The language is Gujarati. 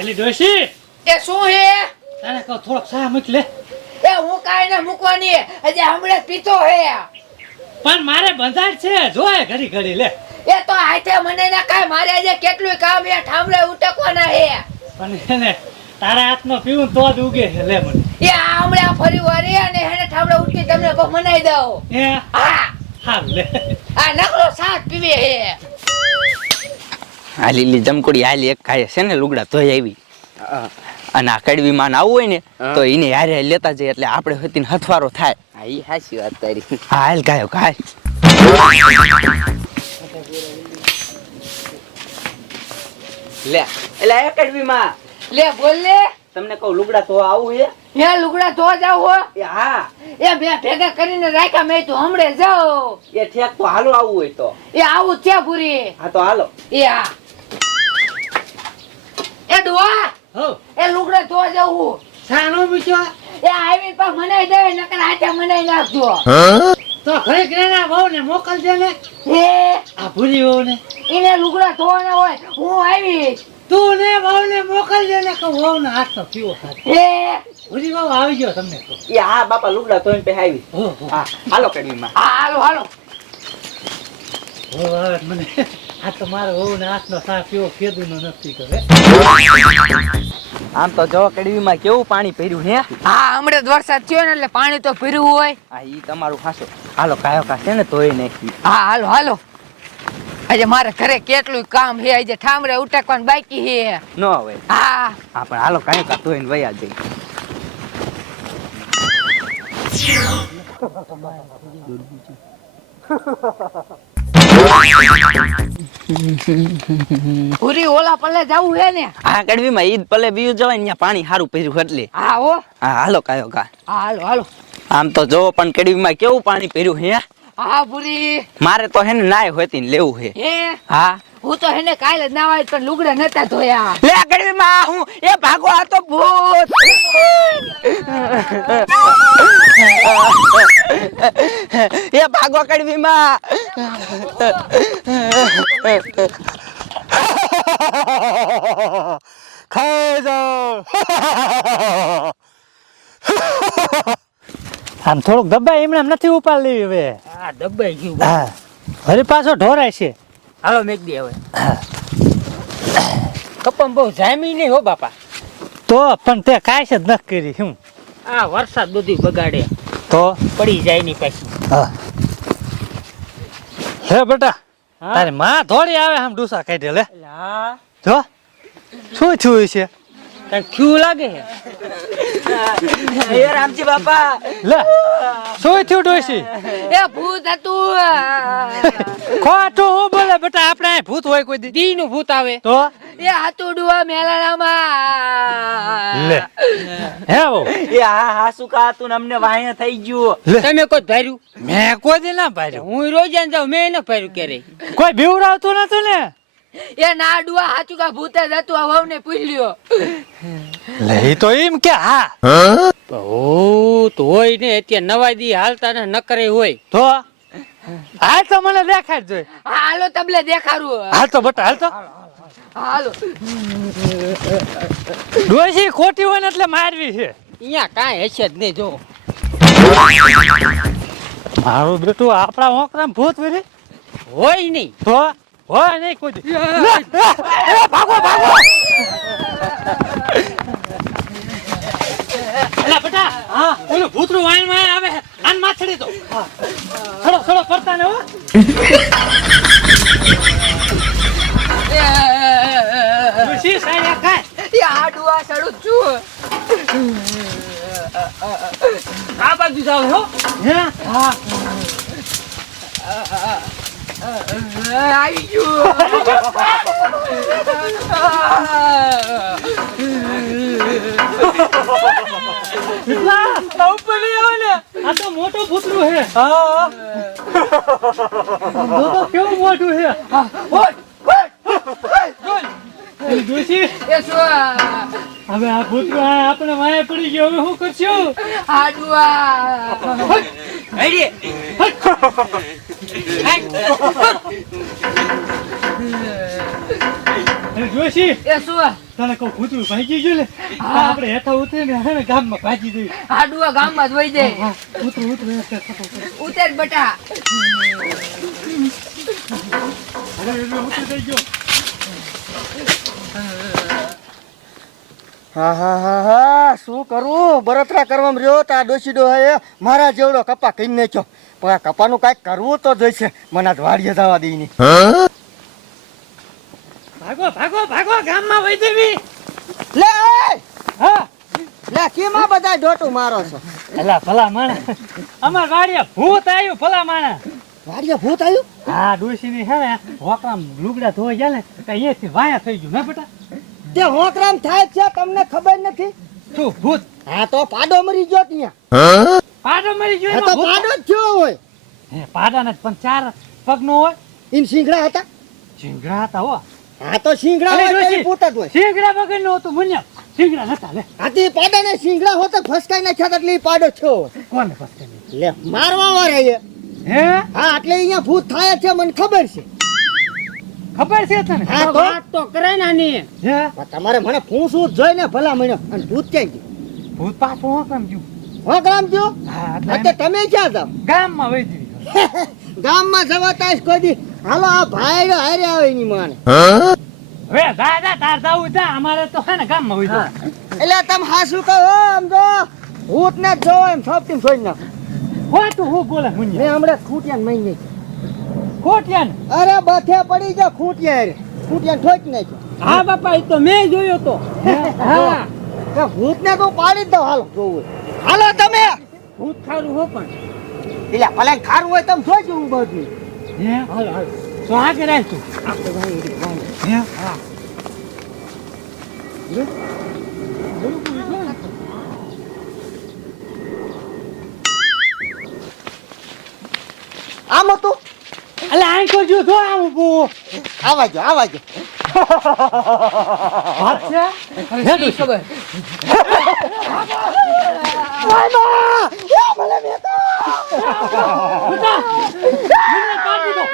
એલી ડોશી એ શું હે? તને કહો થોડોક સા મૂક લે. એ હું કાઈ ન મૂકવાની, હજી હમણે પીતો હે. પણ મારે બંધાર છે, જોય ઘડી ઘડી લે. એ તો હાથે મને ના કાઈ, મારે આજે કેટલું કામ હે, ઠામડે ઉટકવાના હે. પણ એને તારા હાથનો પીવું તો જ ઉગે છે લે મને. એ હમણે ફરી વારી અને હેને ઠામડે ઉટકી તમને કો મનાઈ દઉં. હે હા હા લે. આ નકરો સાથ પીવે હે. આ લીલી જમકોડી હાલી એક ખાય છે ને લુગડા ધોઈ આવી. અને આ કડવી માન આવું હોય ને તો એને હારે લેતા જાય એટલે આપણે હતીને હથવારો થાય. હા ઈ હાચી વાત તારી. હા હાલ કાયો કાય. લે એટલે એ કડવી માં લે બોલ લે. તમને કહું લુગડા તો આવું હે. હે લુગડા ધોવા જાવ હો? એ હા એ બે ભેગા કરીને રાખ્યા મેં, તું હમણે જાઓ. એ ઠેક તો હાલો આવું હોય તો. એ આવું ત્યાં પૂરી. હા તો હાલો. એ હા. એ ડોહા, હો એ લુગડા ધોવા જાવું. સાનો મૂક્યો એ આવીને પા મનાઈ દે, નકર હાથે મનાઈ નાખજો. તો ઘરે ગ્રેના વહુ ને મોકલજે ને. હે આ ભૂરી વહુ ને એને લુગડા ધોવાના હોય, હું આવીશ. તું ને વહુ ને મોકલજે ને કે વહુ ને હાથનો પીવો ખાતે. હે ભૂરી વહુ આવી ગયો તમને કહું. એ હા બાપા લુગડા ધોઈને પે આવી. હો હો હા હાલો કડવી માં. હા હાલો હાલો. હો હવે મને આ તો મારો વહુ ને હાથનો સા પીવો કેદું નો નથી કરે. આમ તો જો કડવી માં કેવું પાણી ભર્યું હે. હા હમણાં જ વરસાદ થયો ને એટલે પાણી તો ભર્યું હોય. હા ઈ તમારું ખાસો. હાલો કાયો કા છે ને તોય નાખી. હા હાલો હાલો. આજે મારે ઘરે કેટલું કામ છે, આજે ઠામરે ઉટકવાનું બાકી છે. ન હોય. હા હા પણ હાલો કાયો કા તોય વયા જઈ. પૂરી ઓલા પલ્લે જવું હે ને? હા કડવી માં ઈદ પલે બીયું જવાય ને પાણી સારું ભર્યું એટલે. હા હો. હા હાલો કાયો કા. હા હાલો હાલો. આમ તો જો પણ કડવી માં કેવું પાણી ભર્યું હે. હા પૂરી. મારે તો હે ને નાય હોતી ને લેવું હે. હે હા હું તો હેને કાલે જ નાવાય પણ લુગડા નતા ધોયા. લે કડવી માં હું એ ભાગો આ તો ભૂત. એ ભાગો કડવી માં. ખાઈ જાઓ. આમ થોડુંક દબાઈ એમને એમ નથી ઉપાડ લેવી હવે. હા દબાઈ ગયું. હા ફરી પાછો ઢોરાય છે. હાલો મેક દે હવે. કપમ બહુ જામી નહીં હો બાપા. તો પણ તે કાંઈ જ નથી કરી શું. આ વરસાદ બધું બગાડે, તો પડી જાય ની પાછી. હા હે બેટા હા? તારી માં થોડી આવે આમ ડૂસા કાઢે લે. એટલે હા જો શું થયું છે કઈ ક્યુ લાગે હે. એ રામજી બાપા. લે શું થયું ડોશી? એ ભૂત હતું. ખોટું હું બોલે બેટા, આપણે અહીં ભૂત હોય કોઈ દી? દી નું ભૂત આવે. તો એ હાતુડુઆ મેલાણામાં. લે હે બહુ એ હા હા શું કા તું અમને વાયા થઈ ગયું. લે તમે કોઈ ધાર્યું? મેં કોઈ દી ના પાડ્યું. હું રોજ જાઉં, મેં ન ફર્યું ક્યારે. કોઈ બીવડાવતું નતું ને? એ નાડુઆ હાચું કા ભૂતે જ હતું, આ વહુને પૂછ્યો. લે ઈ તો એમ કે હા ભૂત હોય ને અત્યારે નવા દી હાલતા ને નકરે હોય. તો હાલ તો મને દેખાડ જોઈ. હા હાલો તબલે દેખાડું. હાલ તો બેટા હાલ તો. હાલો. ડોશી ખોટી હોય ને એટલે મારવી છે. અહીંયા કાંઈ હશે જ નહીં જો. મારું બેટું આપણા હોકરામ ભૂત વરી હોય નહીં. તો હોય નહીં કોઈ દી. ભાગો ભાગો. એલા બેટા હા ઓલું ભૂતરું વાઈન વાઈન આવે આન માથડી તો છોડો છોડો પડતા ને હો. ડોશી સાયા કાય એ હાડુઆ સડું છું. આ બાજુ જાવ હો. હે હા આવી ગયું. ઉપર નહીં આવે ને. આ તો મોટું ભૂતરું છે. હા તો કેવું મોટું છે. ડોશી એ શું હવે આ ભૂતરું આપણે વાય પડી ગયો, હવે શું કરશું? હાડુઆ. જોશી એ શું તને કહું ભૂતરું ભાગી ગયું ને આપણે હેઠા ઉતરીને હે ને ગામમાં ભાગી દઈ આડુઆ ગામમાં જ વઈ જાય ઉતરું ઉતર બટા ઉતરી દઈ ગયો હા હા હા હા શું કરું બળતરા કરવામાં રહ્યો તો આ ડોશી ડોહાએ મારા જેવડો કપા કરી નાખ્યો પણ આ કપાનું કાંઈક કરવું તો જોઈશે મને આજ વાડીએ જવા દઈ નહીં ભાગો ભાગો ભાગો ગામમાં વઈ દેવી લે હા લે કેમાં બધા ડોટું મારો છો એલા ભલા માણા અમાર વાડીએ ભૂત આવ્યું ભલા માણા વાડીએ ભૂત આવ્યું હા ડોશીની હે ને હોકરામ લુગડા ધોઈ ગયા ને તો અહીંયાથી વાયા થઈ ગયું ને બેટા તે હોકરામ થાય છે તમને ખબર નથી શું ભૂત હા તો પાડો મરી ગયો ત્યાં પાડો મરી ગયો હા એમાં તો ભૂત? પાડો જ થયો હોય હે પાડાને જ પણ ચાર પગનો હોય ઇન સિંગડા હતા સિંગડા હતા હો હા તો સિંગડા અરે હોય તો ડોશી, ઈ ભૂત જ હોય સિંગડા વગરનો હતું મુન્યા સિંગડા નતા લે આથી પાડાને સિંગડા હોત ફસકાઈ નાખ્યા તો એટલે ઈ પાડો થયો હોય કોને પસંદ લે મારવા વાળા હે હા એટલે અહીંયા ભૂત થાય છે મને ખબર છે ખબર છે તને હા તો વાત તો કરે ને આની હે પણ તમારે મને પૂછવું જ જોઈ ને ભલા મને અને ભૂત ક્યાં ગયું ભૂત પાછું હોકરામ ગયું હોકરામ થયો હા એટલે તમે ક્યાં જાવ ગામમાં વઈ દીધી ગામમાં જવાતા કોઈ દી હાલો આ ભાઈડો હારે આવે ની માને હવે દાદા તાર જાવું જા અમારે તો હે ને ગામમાં વઈ જવું એટલે તમે હાસુ કહો આમ જો ભૂત ને જ જોવો એમ સૌથી જોઈ નાખ ખોટું હું બોલે મેં મુન્યા હમણાં ખૂટિયા મહિને ખોટિયા ને અરે બથે પડી જા ખૂટિયા હારે ખૂટિયા ઠોકી નાખ્યો હા બાપા એ તો મેં જોયો તો હા કે ભૂત ને તો પાડી જ દો હાલો જોવું હોય. હાલો તમે ભૂત ખારું હો પણ એટલે ભલે ખારું હોય તમે જોઈ જવું બધું હે હાલો હાલો તો આગળ રાખ તું આપણે ભાઈ એડી વાંધો. હે હા આમ હતું અલે આંખો જો જો આમ ઊભો આવા જો વાત છે હે તો ખબર ઉતા મને કાઢી દો